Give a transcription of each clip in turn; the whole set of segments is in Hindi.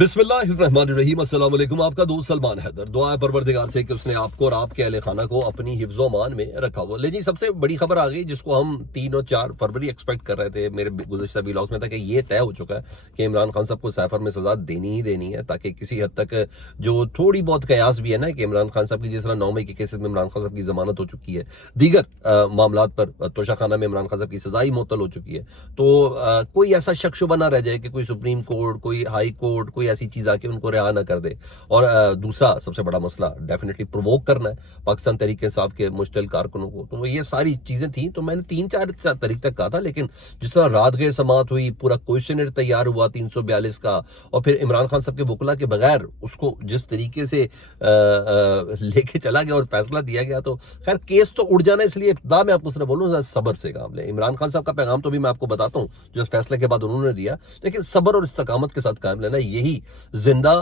बिस्मिल्लाहिर्रहमानिर्रहीम, अस्सलाम वालेकुम। आपका दोस्त सलमान हैदर। दुआ है परवरदिगार से कि उसने आपको और आपके अहले खाना को अपनी हिफ्ज़ो मान में रखा हो। लेकिन सबसे बड़ी खबर आ गई जिसको हम 3 और 4 फरवरी एक्सपेक्ट कर रहे थे। मेरे गुज़िश्ता व्लॉग्स में था कि ये तय हो चुका है कि इमरान खान साहब को सैफर में सजा देनी ही देनी है, ताकि किसी हद तक जो थोड़ी बहुत कयास भी है ना कि इमरान खान साहब की जिस तरह 9 मई के केसेस में इमरान खान साहब की जमानत हो चुकी है, दीगर मामलात पर तोशाखाना में इमरान खान साहब की सजा ही मुअत्तल हो चुकी है, तो कोई ऐसा शक शुबा ना रह जाए कि कोई सुप्रीम कोर्ट, कोई हाई कोर्ट, कोई ऐसी चीज आके उनको रिहा ना कर दे। और दूसरा सबसे बड़ा मसला डेफिनेटली प्रोवोक करना है पाकिस्तान तहरीक इंसाफ के मुश्तल कारकुनों को। तो ये सारी चीजें थी, तो मैंने 3-4 तारीख तक कहा था, लेकिन जिस तरह रात गए समात हुई, पूरा क्वेश्चनर तैयार हुआ 342 का, और फिर इमरान खान साहब के वकला के बगैर उसको जिस तरीके से लेके चला गया और फैसला दिया गया, तो खैर केस तो उड़ जाना। इसलिए इब्तिदा में आपको सिर्फ बोलूँ, सबर से काम लें। इमरान खान साहब का पैगाम तो भी मैं आपको बताता हूँ जो फैसले के बाद उन्होंने दिया, लेकिन सबर और इस्तकामत के साथ कायम लेना, यही जिंदा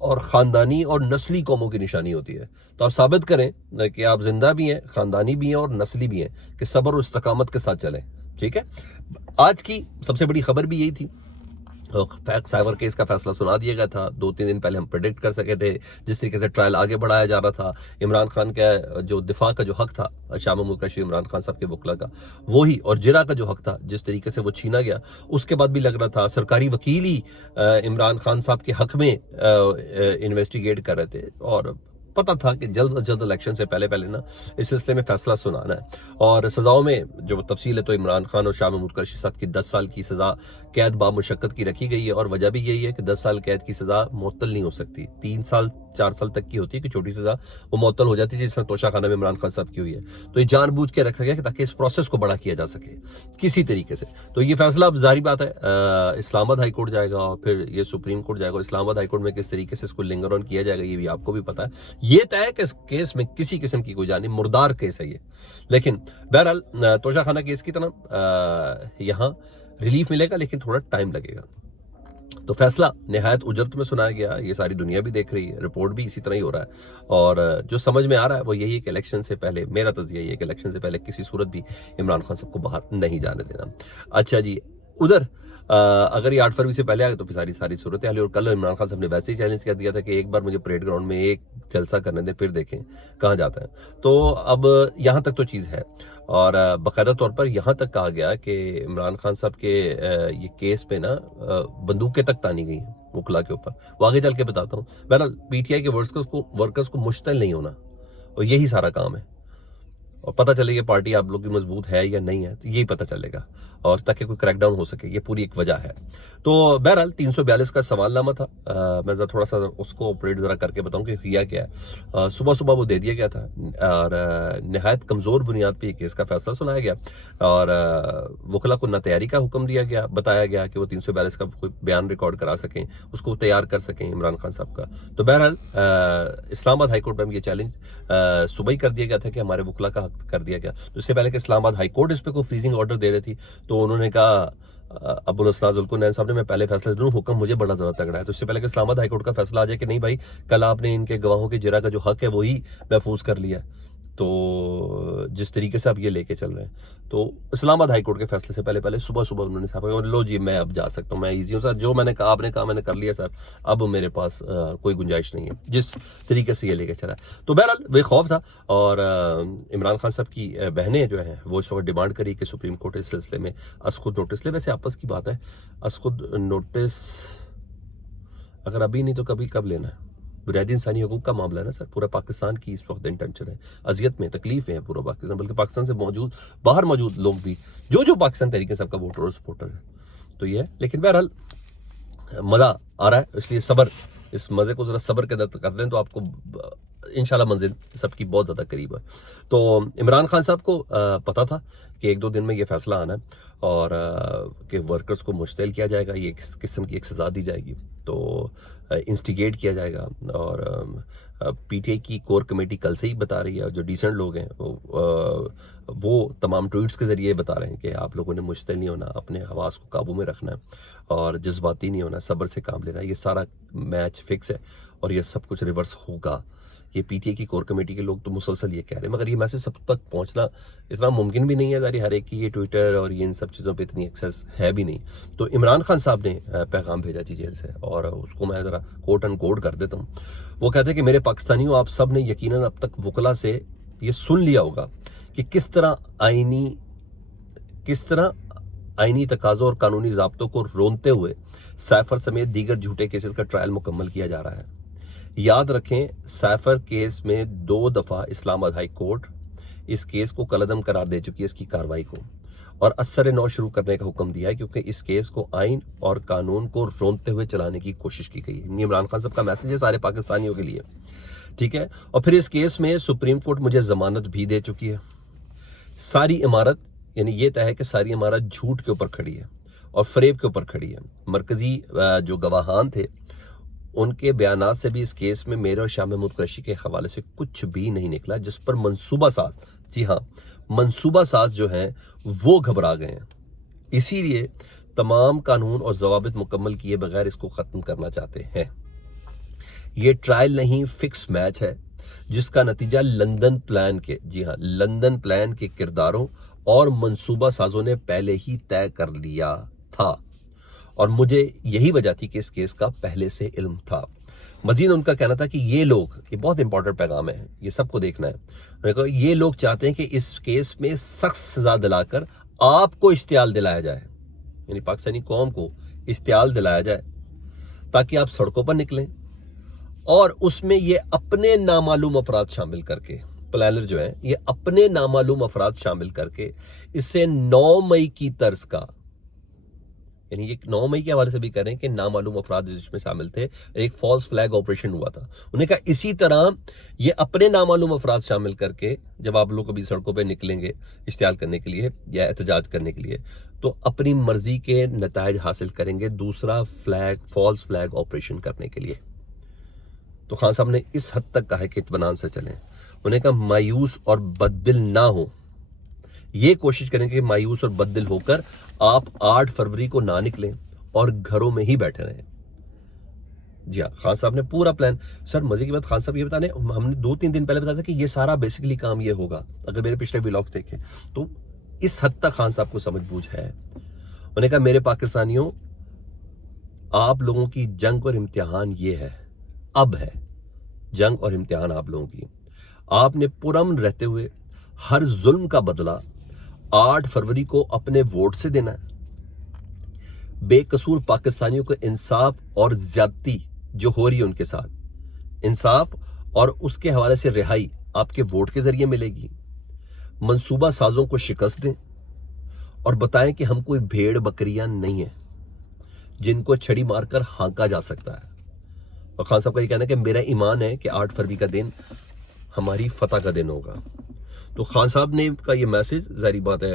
और खानदानी और नस्ली कौमों की निशानी होती है। तो आप साबित करें कि आप जिंदा भी हैं, खानदानी भी हैं और नस्ली भी हैं, कि सबर और इस्तकामत के साथ चलें। ठीक है, आज की सबसे बड़ी खबर भी यही थी। साइबर केस का फैसला सुना दिया गया था। 2-3 दिन पहले हम प्रेडिक्ट कर सके थे जिस तरीके से ट्रायल आगे बढ़ाया जा रहा था। इमरान खान का जो दिफा का जो हक था, शाह महमूद कुरैशी इमरान खान साहब के वकला का, वही, और जिरा का जो हक था जिस तरीके से वो छीना गया, उसके बाद भी लग रहा था सरकारी वकील ही इमरान खान साहब के हक में इन्वेस्टिगेट कर रहे थे, और पता था कि जल्द जल्द इलेक्शन से पहले पहले ना इस सिलसिले में फैसला सुनाना है। और सजाओं में जो तफसील है, तो इमरान खान और शाह महमूद कुरैशी साहब की 10 साल की सजा कैद बामुशक्कत की रखी गई है, और वजह भी यही है कि 10 साल कैद की सजा मुअत्तल नहीं हो सकती। 3 साल 4 साल तक की होती है कि छोटी सजा वो मुअत्तल हो जाती है, जिस तरह तोशाखाना में इमरान खान साहब की हुई है। तो ये जानबूझ के रखा गया कि ताकि इस प्रोसेस को बड़ा किया जा सके किसी तरीके से। तो ये फैसला अब जारी बात है इस्लामाबाद हाई कोर्ट जाएगा और फिर ये सुप्रीम कोर्ट जाएगा। इस्लामाबाद हाई कोर्ट में किस तरीके से इसको लिंगर ऑन किया जाएगा ये भी आपको भी पता है। ये तय है कि इस केस में किसी किस्म की कोई जानी मुर्दार केस है ये। लेकिन बहरहाल तोशाखाना केस की तरह यहाँ रिलीफ मिलेगा, लेकिन थोड़ा टाइम लगेगा। तो फैसला निहायत उजरत में सुनाया गया, ये सारी दुनिया भी देख रही है, रिपोर्ट भी इसी तरह ही हो रहा है। और जो समझ में आ रहा है वो यही है कि इलेक्शन से पहले, मेरा तज़किया ये है कि इलेक्शन से पहले किसी सूरत भी इमरान खान साहब को बाहर नहीं जाने देना। अच्छा जी, उधर अगर ये 8 फरवरी से पहले आ गए तो फिर सारी सूरत हाल। और कल इमरान खान साहब ने वैसे ही चैलेंज कर दिया था कि एक बार मुझे परेड ग्राउंड में एक जलसा करने दें, फिर देखें कहाँ जाता है। तो अब यहाँ तक तो चीज़ है, और बाकायदा तौर पर यहाँ तक कहा गया कि इमरान खान साहब के ये केस पे ना बंदूकें तक तानी गई हैं वकला के ऊपर। वो आगे चल के बताता हूँ। बहरहाल पीटीआई के वर्कर्स को मुश्तल नहीं होना, और यही सारा काम है। और पता चलेगा पार्टी आप लोग की मजबूत है या नहीं है, तो यही पता चलेगा, और ताकि कोई क्रैकडाउन हो सके, ये पूरी एक वजह है। तो बहरहाल 342 का सवालनामा था। मैं थोड़ा सा उसको ऑपरेट जरा करके बताऊं कि हुआ क्या है। सुबह सुबह वो दे दिया गया था, और नहायत कमजोर बुनियाद पर केस का फैसला सुनाया गया, और वकला को न तैयारी का हुक्म दिया गया। बताया गया कि वो 342 का कोई बयान रिकॉर्ड करा सकें, उसको तैयार कर सकें इमरान खान साहब का। तो बहरहाल इस्लामाबाद हाईकोर्ट में ये चैलेंज सुबह ही कर दिया गया था कि हमारे वकला का हक कर दिया गया। तो इससे पहले कि इस्लामाबाद हाई कोर्ट इस पे कोई फ्रीजिंग ऑर्डर दे रही थी, तो उन्होंने कहा अब्दुल असलाज़ जुल्कुनैन साहब ने, मैं पहले फैसला दे दूं, हुक्म मुझे बड़ा ज़्यादा तगड़ा है। तो इससे पहले कि इस्लामाबाद हाई कोर्ट का फैसला आ जाए कि नहीं भाई, कल आपने इनके गवाहों के जिरा का जो हक है वही महफूज कर लिया, तो जिस तरीके से आप ये लेके चल रहे हैं, तो इस्लामाबाद हाई कोर्ट के फैसले से पहले पहले सुबह सुबह उन्होंने साहब, लो जी मैं अब जा सकता हूँ, मैं ईजी हूँ सर, जो मैंने कहा आपने कहा मैंने कर लिया सर, अब मेरे पास कोई गुंजाइश नहीं है, जिस तरीके से ये लेके चला। तो बहरहाल वे खौफ था, और इमरान खान साहब की बहनें जो हैं वो इस वक्त डिमांड करी कि सुप्रीम कोर्ट इस सिलसिले में असखुद नोटिस ले। वैसे आपस की बात है, असखुद नोटिस अगर अभी नहीं तो कभी कब लेना है? बुनियादी इंसानी हकूक का मामला है ना सर, पूरा पाकिस्तान की इस वक्त इंटेंशन है, अजियत में तकलीफ है पूरा पाकिस्तान, बल्कि पाकिस्तान से मौजूद बाहर मौजूद लोग भी जो पाकिस्तान तरीके से सबका वोटर और सपोर्टर है। तो ये है, लेकिन बहरहाल मज़ा आ रहा है, इसलिए सब्र, इस मज़े को ज़रा सब्र के कर दें तो आपको इंशाल्लाह मंजिल सबकी बहुत ज़्यादा करीब है। तो इमरान खान साहब को पता था कि 1-2 दिन में ये फैसला आना है, और कि वर्कर्स को मुश्तिल किया जाएगा, ये किस किस्म की एक सज़ा दी जाएगी, तो इंस्टिगेट किया जाएगा। और पीटीआई की कोर कमेटी कल से ही बता रही है, जो डिसेंट लोग हैं वो तमाम ट्वीट्स के ज़रिए बता रहे हैं कि आप लोगों ने मुश्तिल नहीं होना, अपने हवास को काबू में रखना है, और जज्बाती नहीं होना, सब्र से काम लेना है। ये सारा मैच फिक्स है, और ये सब कुछ रिवर्स होगा, ये पीटीए की कोर कमेटी के लोग तो मुसलसल ये कह रहे हैं, मगर ये मैसेज सब तक पहुंचना इतना मुमकिन भी नहीं है। जारी हर एक की ये ट्विटर और ये इन सब चीज़ों पे इतनी एक्सेस है भी नहीं। तो इमरान खान साहब ने पैगाम भेजा थी जेल से, और उसको मैं ज़रा कोट एंड कोट कर देता हूँ। वो कहते हैं कि मेरे पाकिस्तानियों, आप सब ने यकीनन अब तक वकला से ये सुन लिया होगा कि किस तरह आईनी तकाज़ों और कानूनी ज़ाब्तों को रोनते हुए सैफर समेत दीगर झूठे केसेस का ट्रायल मुकम्मल किया जा रहा है। याद रखें, सैफर केस में 2 दफ़ा इस्लामाबाद हाई कोर्ट इस केस को कलअदम करार दे चुकी है, इसकी कार्रवाई को, और असर नौ शुरू करने का हुक्म दिया है, क्योंकि इस केस को आइन और कानून को रोनते हुए चलाने की कोशिश की गई है। इमरान खान साहब का मैसेज है सारे पाकिस्तानियों के लिए, ठीक है। और फिर इस केस में सुप्रीम कोर्ट मुझे जमानत भी दे चुकी है। सारी इमारत, यानी ये तय है कि सारी इमारत झूठ के ऊपर खड़ी है और फरेब के ऊपर खड़ी है। मरकजी जो गवाहान थे उनके बयानात से भी इस केस में मेरे और शाह महमूद कुरैशी के हवाले से कुछ भी नहीं निकला, जिस पर मंसूबा साज, जी हाँ, मंसूबा साज जो हैं वो घबरा गए हैं। इसीलिए तमाम कानून और जवाबित मुकम्मल किए बगैर इसको ख़त्म करना चाहते हैं। ये ट्रायल नहीं, फिक्स मैच है, जिसका नतीजा लंदन प्लान के, जी हाँ, लंदन प्लान के किरदारों और मंसूबा साजों ने पहले ही तय कर लिया था, और मुझे यही वजह थी कि इस केस का पहले से इल्म था। मजीद उनका कहना था कि ये लोग, ये बहुत इंपॉर्टेंट पैगाम है, ये सबको देखना है, ये लोग चाहते हैं कि इस केस में सख्त सजा दिलाकर आपको इश्तियाल दिलाया जाए, यानी पाकिस्तानी कौम को इश्तियाल दिलाया जाए, ताकि आप सड़कों पर निकलें और उसमें ये अपने नामालूम अफराद शामिल करके, प्लानर जो है ये अपने नामालूम अफराद शामिल करके इसे 9 मई की तर्ज का, यानी ये 9 मई के हवाले से भी कह रहे हैं कि नामालूम अफराद जिसमें शामिल थे, एक फॉल्स फ्लैग ऑपरेशन हुआ था। उन्हें कहा इसी तरह ये अपने नामालूम अफराद शामिल करके जब आप लोग कभी सड़कों पे निकलेंगे इश्तियाल करने के लिए या एहतजाज करने के लिए, तो अपनी मर्जी के नताइज हासिल करेंगे दूसरा फ्लैग, फॉल्स फ्लैग ऑपरेशन करने के लिए। तो खान साहब ने इस हद तक कहा कि इत्मीनान से चलें। उन्हें कहा मायूस और बददिल ना हो, ये कोशिश करें कि मायूस और बददिल होकर आप 8 फरवरी को ना निकलें और घरों में ही बैठे रहें। जी हाँ, खान साहब ने पूरा प्लान, सर मजे की बात खान साहब ये बताने, हमने 2-3 दिन पहले बताया था कि ये सारा बेसिकली काम ये होगा, अगर मेरे पिछले व्लॉग्स देखें तो इस हद तक खान साहब को समझ बूझ है। उन्होंने कहा मेरे पाकिस्तानियों, आप लोगों की जंग और इम्तिहान ये है, अब है जंग और इम्तिहान आप लोगों की। आपने पुरअमन रहते हुए हर जुल्म का बदला 8 फरवरी को अपने वोट से देना है। बेकसूर पाकिस्तानियों को इंसाफ और ज्यादती जो हो रही है उनके साथ, इंसाफ और उसके हवाले से रिहाई आपके वोट के जरिए मिलेगी। मंसूबा साजों को शिकस्त दें और बताएं कि हम कोई भेड़ बकरियां नहीं है जिनको छड़ी मारकर हाँका जा सकता है। और खान साहब का ये कहना है कि मेरा ईमान है कि 8 फरवरी का दिन हमारी फतह का दिन होगा। तो खान साहब ने का ये मैसेज, जारी बात है,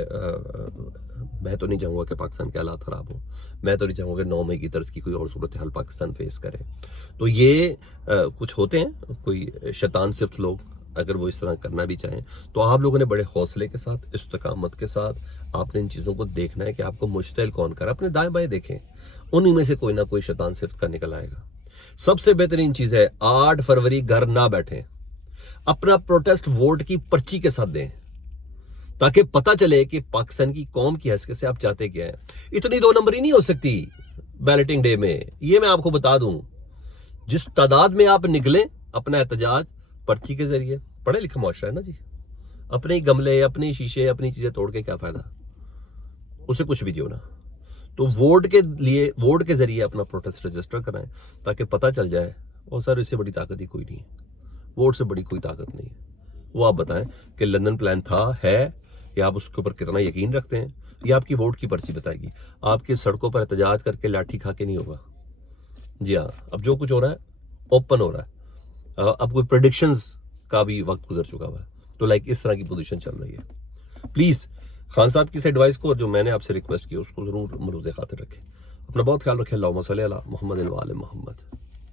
मैं तो नहीं चाहूँगा कि पाकिस्तान के हालात ख़राब हो, मैं तो नहीं चाहूँगा कि 9 मई की तर्ज की कोई और सूरत हाल पाकिस्तान फेस करे। तो ये कुछ होते हैं कोई शैतान सिफ्त लोग, अगर वो इस तरह करना भी चाहें तो आप लोगों ने बड़े हौसले के साथ, इस्तकामत के साथ आपने इन चीज़ों को देखना है कि आपको मुश्तिल कौन कर, अपने दाएं बाएं देखें, उन्हीं में से कोई ना कोई शैतान सिफ्त का निकल आएगा। सबसे बेहतरीन चीज़ है 8 फरवरी घर ना बैठें, अपना प्रोटेस्ट वोट की पर्ची के साथ दें, ताकि पता चले कि पाकिस्तान की कौम की हैसियत से आप चाहते क्या है। इतनी 2 नंबरी नहीं हो सकती बैलेटिंग डे में, ये मैं आपको बता दूं। जिस तादाद में आप निकलें अपना एहतजाज पर्ची के जरिए, पढ़े लिखा मुआशरा है ना जी, अपने ही गमले, अपने शीशे, अपनी चीजें तोड़ के क्या फायदा, उसे कुछ भी दियो ना। तो वोट के लिए, वोट के जरिए अपना प्रोटेस्ट रजिस्टर कराएं ताकि पता चल जाए। और सर इससे बड़ी ताकत ही कोई नहीं है, वोट से बड़ी कोई ताकत नहीं है। वो आप बताएं कि लंदन प्लान था, है, या आप उसके ऊपर कितना यकीन रखते हैं, ये आपकी वोट की पर्ची बताएगी। आपकी सड़कों पर एहतजाज करके लाठी खा के नहीं होगा। जी हाँ, अब जो कुछ हो रहा है ओपन हो रहा है। अब कोई प्रेडिक्शंस का भी वक्त गुजर चुका हुआ है, तो लाइक इस तरह की पोजीशन चल रही है। प्लीज खान साहब की इस एडवाइस को, जो मैंने आपसे रिक्वेस्ट की, उसको जरूर मरूज़ खातिर रखें। अपना बहुत ख्याल रखें। अल्लाहुम्मा सल्ली अला मुहम्मद व आले मुहम्मद।